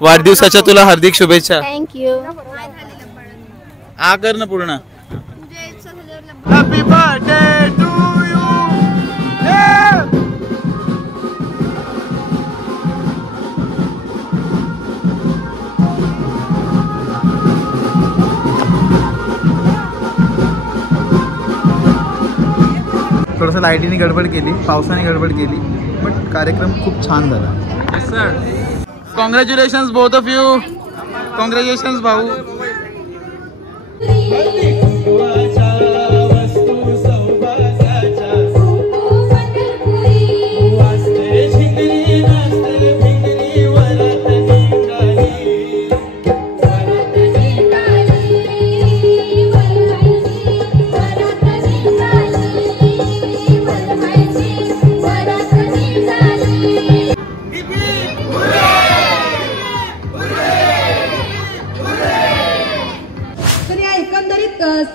वाढदिवसाच्या तुला हार्दिक शुभेच्छा. थँक्यू. आ कर ना पूर्ण. Happy birthday to you. थोडंसं लाईटीने गडबड केली, पावसाने गडबड केली, बट कार्यक्रम खूप छान झाला. Yes sir. Congratulations both of you. Congratulations भाऊ.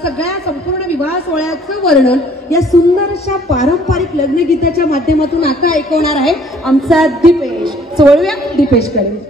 सगळ्या संपूर्ण विवाह सोहळ्याचं वर्णन या सुंदर अशा पारंपरिक लग्नगीताच्या माध्यमातून आता ऐकवणार आहे आमचा दीपेश. सोळव्या दीपेशकडे.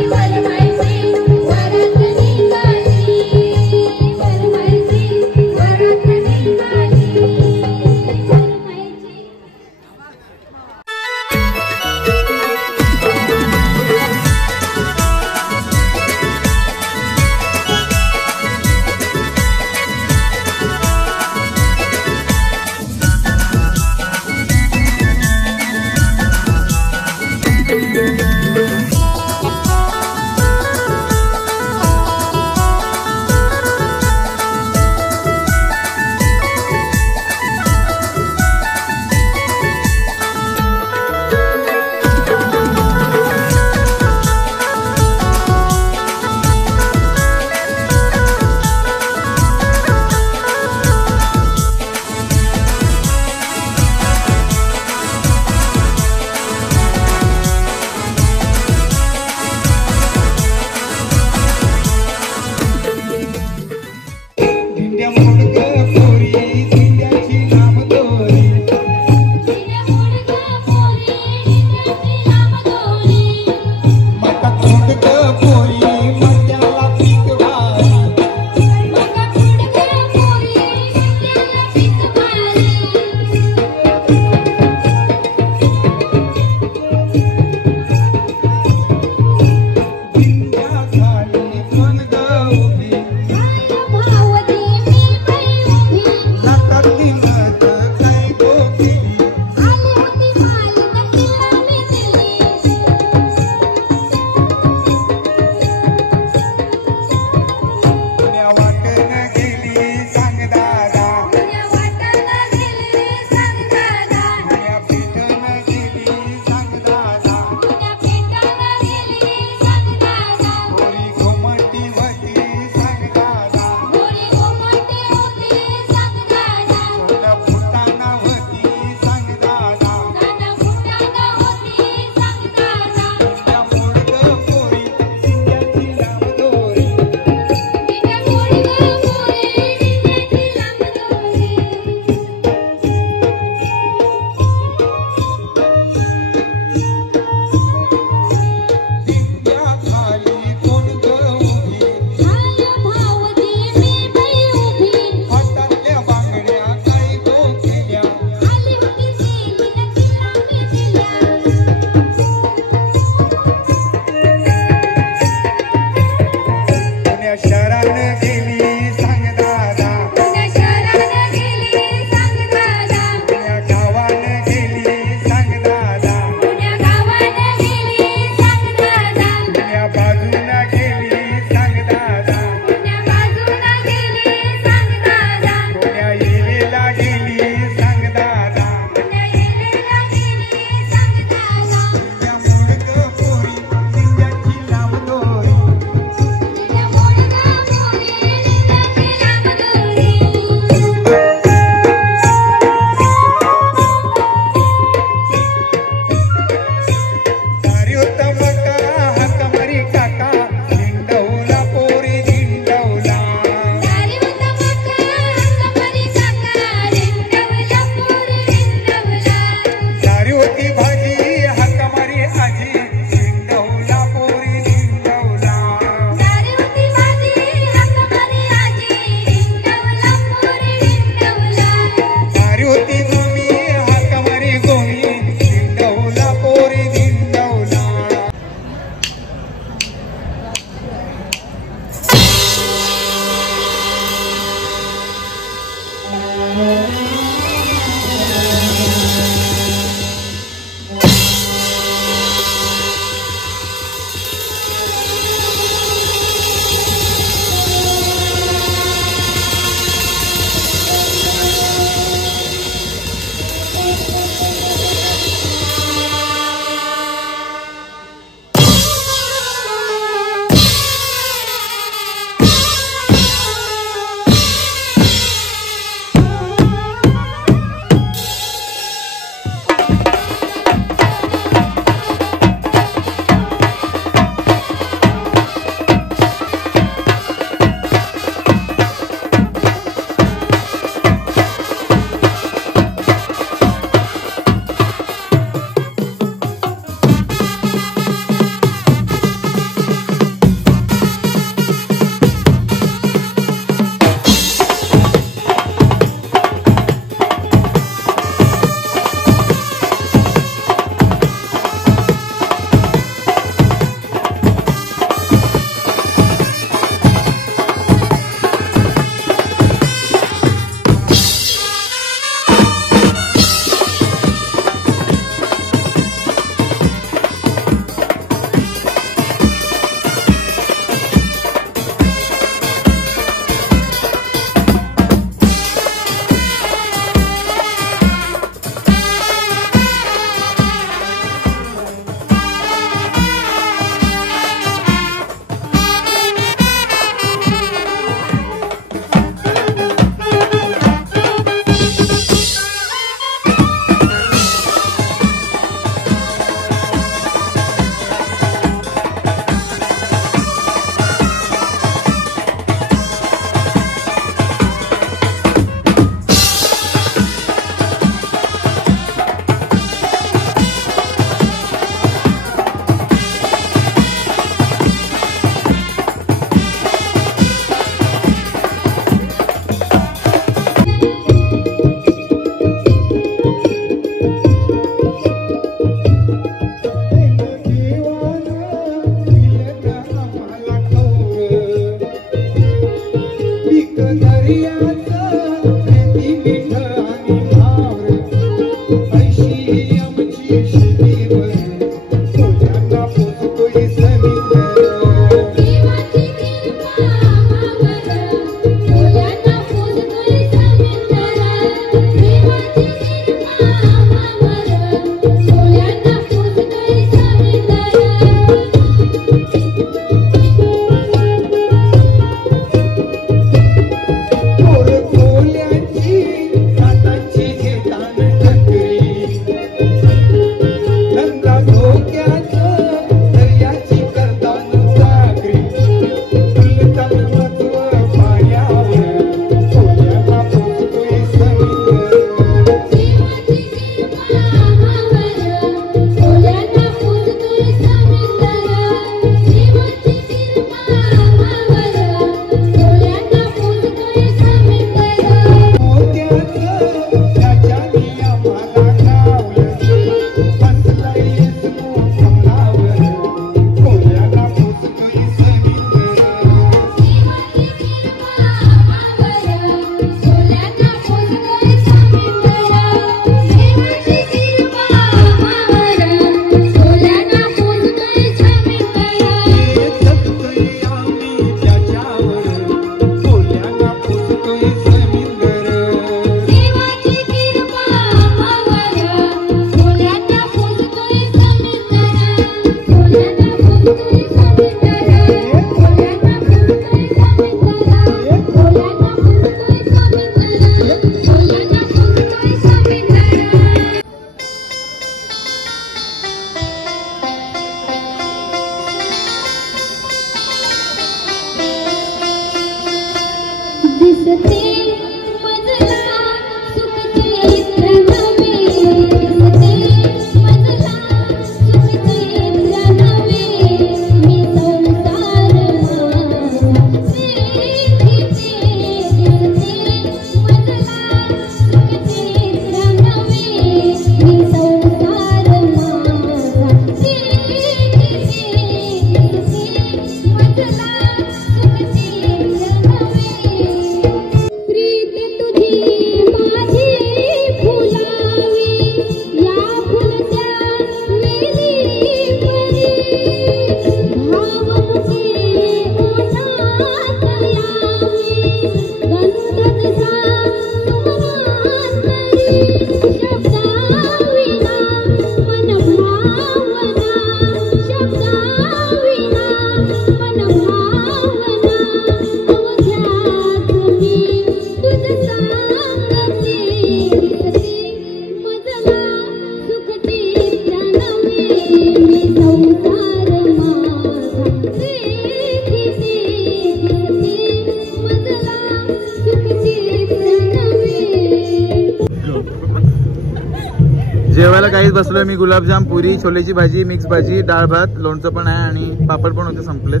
जेवायला काहीच बसलोय मी. गुलाबजाम, पुरी, छोलेची भाजी, मिक्स भाजी, डाळ भात, लोणचं पण आहे आणि पापड पण होते, संपलेत.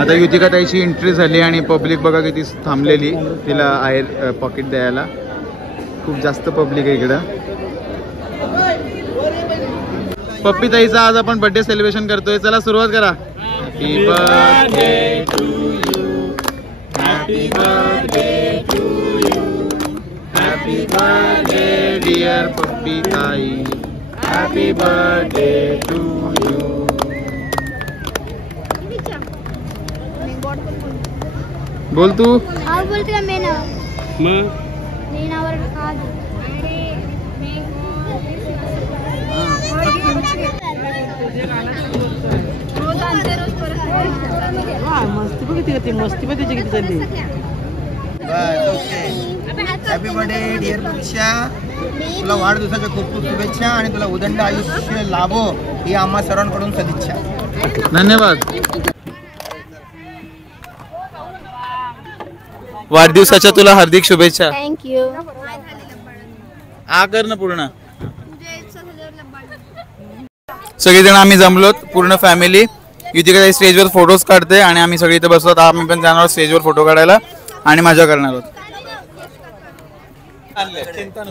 आता युतिका ताईची एंट्री झाली आणि पब्लिक बघा किती थांबलेली तिला आहे पॉकेट द्यायला. खूप जास्त पब्लिक आहे इकडं. पप्पी ताईचा आज आपण बर्थडे सेलिब्रेशन करतोय. चला सुरुवात करा. Happy birthday to you, happy birthday to you, happy birthday dear Pappi ताई, हॅपी बर्थडे टू यू. बोल तू. बोलते का मेन मेनावर मस्ती पण किती त्याची किती चालली. हॅपी बर्थडे डिअर प्रतीक्षा, तुला वाढदिवसाच्या खूप खूप शुभेच्छा आणि तुला उदंड आयुष्य लाभो ही आम्हा सर्वांकडून सदिच्छा. धन्यवाद. वाढदिवसाच्या तुला हार्दिक शुभेच्छा. थँक्यू. आ कर ना पूर्ण. सगळेजण आम्ही जमलोत पूर्ण फॅमिली. युतिका स्टेजवर फोटोज काढते आणि आम्ही सगळे इथे बसलो. आम्ही पण जाणार आहोत स्टेजवर फोटो काढायला आणि मजा करणार आहोत.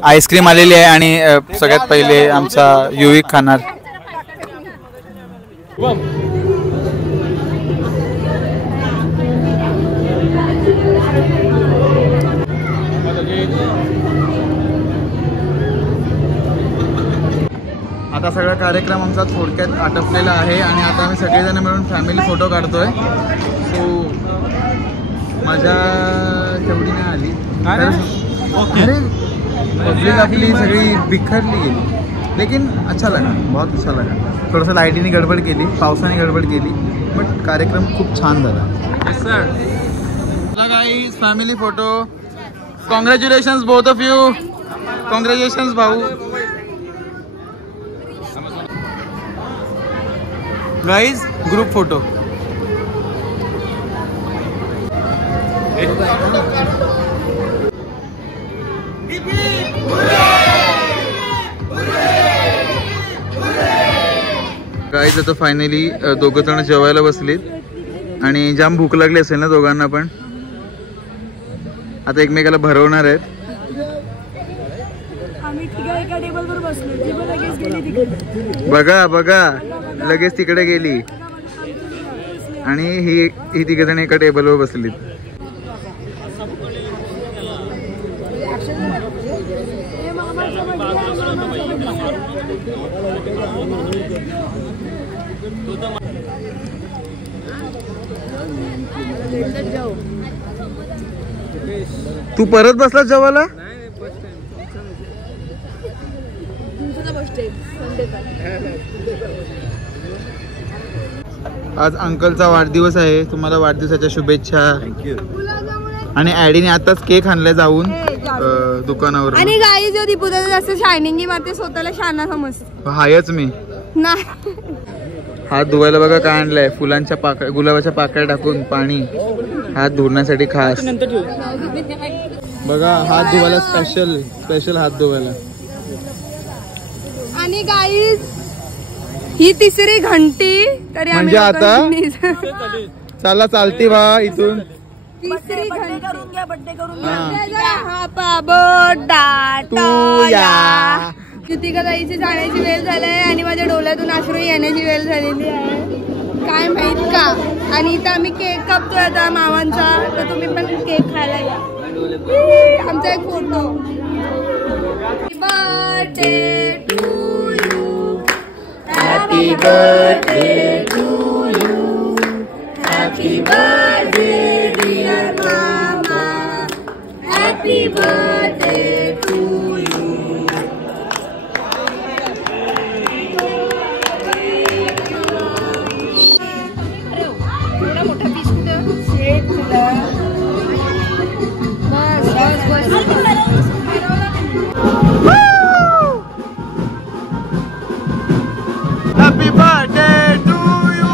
आईस्क्रीम आलेली आहे आणि सगळ्यात पहिले आमचा युविक खाणार. आता सगळा कार्यक्रम आमचा थोडक्यात आटपलेला आहे आणि आता आम्ही सगळेजण मिळून फॅमिली फोटो काढतोय. सो मजा तेवढी नाही आली. अरे पब्लिक आपली सगळी बिखरली गेली, लेकिन अच्छा लगा, बहुत अच्छा लगा. थोडंसं लाईटीने गडबड केली, पावसाने गडबड केली, बट कार्यक्रम खूप छान झाला. चला guys, family photo. Congratulations both of you. Congratulations भाऊ. Guys group photo. गाइस आता फायनली दोघं जण जेवायला बसलीत आणि जाम भूक लागली असेल ना दोघांना पण. आता एकमेकाला भरवणार आहेत. बघा बघा लगेच तिकडे गेली आणि ही तिघ जण एका टेबलवर बसलीत. तू परत बसला जेवायला. आज अंकलचा वाढदिवस आहे. तुम्हाला वाढदिवसाच्या शुभेच्छा. थँक्यू. आणि ॲडीने आताच केक आणलाय जाऊन दुकानावर. आणि गाई जो दीपूदा जास्त शायनिंग मारते स्वतःला शाना समज. हायच मी ना. हात धुवायला बघा काय आणलंय. फुलांच्या पाकळ्या, गुलाबाच्या पाकळ्या टाकून पाणी हात धुण्यासाठी खास. बघा हात धुवायला स्पेशल हात धुवायला. आणि गाईज ही तिसरी घंटी तरी म्हणजे आता चला चालती वा इथून. तिसरी घंटी करून घ्या. बर्थडे करून घ्या. युतिका ताईची जाण्याची वेळ झाली आहे आणि माझ्या डोळ्यातून अश्रू येण्याची वेळ झालेली आहे. काय माहित का. आणि इथं आम्ही केक कापतोय आता मामांचा, तर तुम्ही पण केक खायला या. आमचा एक photo. Birthday to you, happy birthday to you, happy birthday dear mama, happy birthday to you. Happy birthday to you.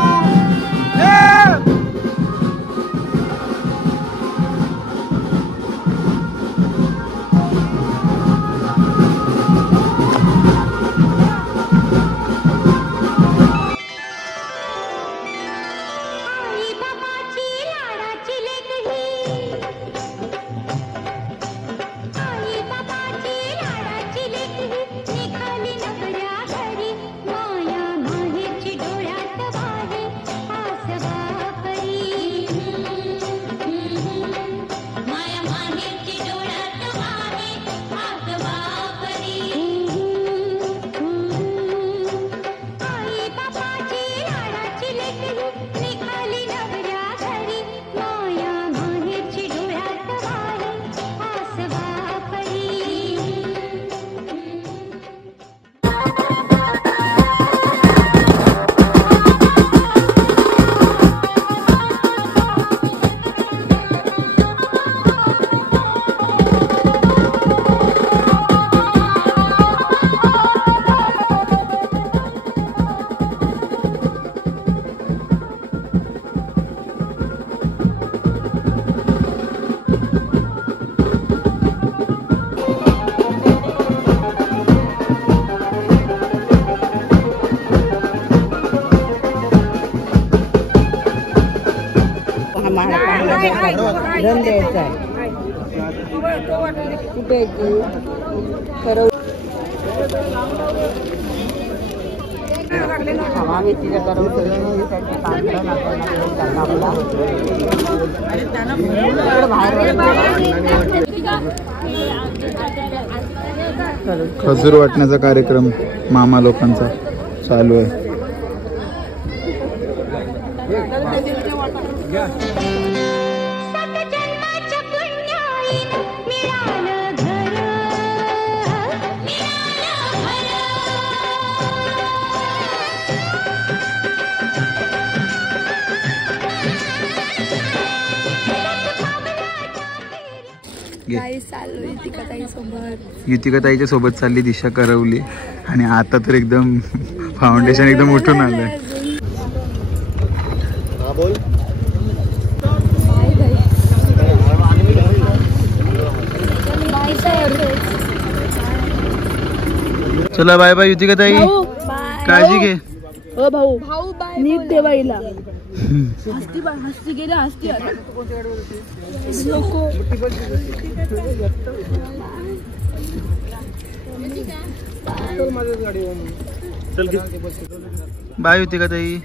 Yeah. धन द्यायचा आहे. कुठे खरं हवा मेथीच्या करून खजूर वाटण्याचा कार्यक्रम मामा लोकांचा चालू आहे. युतिकाताईच्या सोबत चालली दिशा करवली आणि आता तर एकदम फाउंडेशन एकदम उठून आलंय. चला बाय बाय युतिकाताई, काळजी घे. ओ भाऊ भाऊ बाय नीट ठेवायला. हस्ती गेल्या हस्ती नको. बाय युतिकाताई.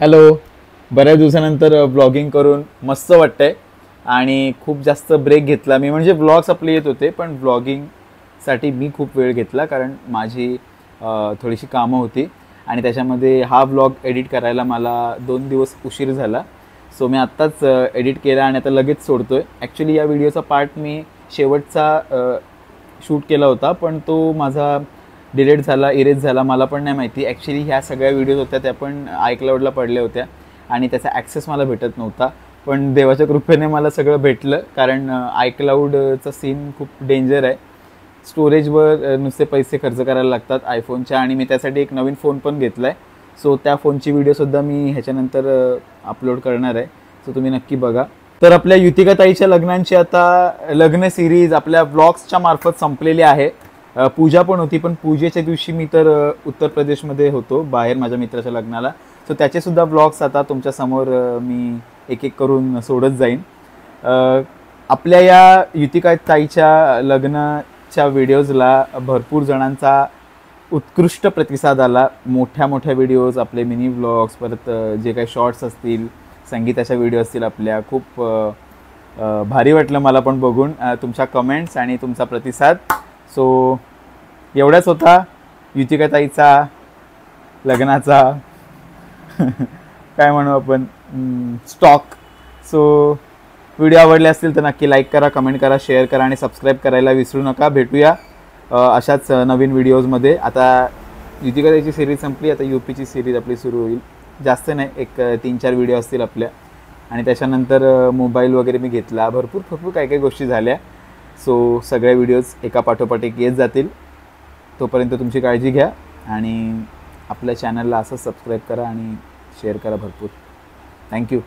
हॅलो, बऱ्याच दिवसानंतर ब्लॉगिंग करून मस्त वाटतंय आणि खूप जास्त ब्रेक घेतला मी. म्हणजे ब्लॉग्स आपले येत होते पण ब्लॉगिंगसाठी मी खूप वेळ घेतला कारण माझी थोडीशी कामं होती आणि त्याच्यामध्ये हा ब्लॉग एडिट करायला मला 2 दिवस उशीर झाला. सो मी आत्ताच एडिट केला आणि आता लगेच सोडतो आहे. ॲक्च्युली या व्हिडिओचा पार्ट मी शेवटचा शूट केला होता पण तो माझा डिलीट झाला, इरेज झाला, मला पण नाही माहिती. ॲक्च्युली ह्या सगळ्या व्हिडिओज होत्या त्या पण आयक्लाउडला पडल्या होत्या आणि त्याचा ॲक्सेस मला भेटत नव्हता. पण देवाच्या कृपेने मला सगळं भेटलं कारण आयक्लाउडचा सीन खूप डेंजर आहे. स्टोरेजवर नुसते पैसे खर्च करायला लागतात आयफोनच्या आणि मी त्यासाठी एक नवीन फोन पण घेतला आहे. सो त्या फोनची व्हिडिओसुद्धा मी ह्याच्यानंतर अपलोड करणार आहे. सो तुम्ही नक्की बघा. तर आपल्या युतिकाताईच्या लग्नांची आता लग्न सिरीज आपल्या ब्लॉग्सच्या मार्फत संपलेली आहे. पूजा पण होती पण पूजेच्या दिवशी मी तर उत्तर प्रदेशमध्ये होतो बाहेर माझ्या मित्राच्या लग्नाला. सो त्याचेसुद्धा ब्लॉग्स आता तुमच्यासमोर मी एक एक करून सोडत जाईन. आपल्या या युतिकाताईच्या लग्नाच्या व्हिडिओजला भरपूर जणांचा उत्कृष्ट प्रतिसाद आला. मोठ्या मोठ्या व्हिडिओज, आपले मिनी व्लॉग्स, परत जे काही शॉर्ट्स असतील, संगीताच्या व्हिडिओ असतील आपल्या, खूप भारी वाटलं मला पण बघून तुमच्या कमेंट्स आणि तुमचा प्रतिसाद. सो एवढाच होता युतिका ताईचा लग्नाचा काय म्हणू आपण स्टॉक. सो व्हिडिओ आवडले असतील तर नक्की लाईक करा, कमेंट करा, शेअर करा आणि सबस्क्राईब करायला विसरू नका. भेटूया अशाच नवीन व्हिडिओजमध्ये. आता युतिका ताईची सिरीज संपली, आता UPची सिरीज आपली सुरू होईल. जास्त नाही, एक 3-4 व्हिडिओ असतील आपल्या. आणि त्याच्यानंतर मोबाईल वगैरे मी घेतला, भरपूर काही काही गोष्टी झाल्या. सो सगळ्या व्हिडिओज एका पाठोपाठ एक येत जातील. तोपर्यंत तुमची काळजी घ्या आणि आपल्या चॅनलला असंच सबस्क्राईब करा आणि शेअर करा भरपूर. थँक्यू.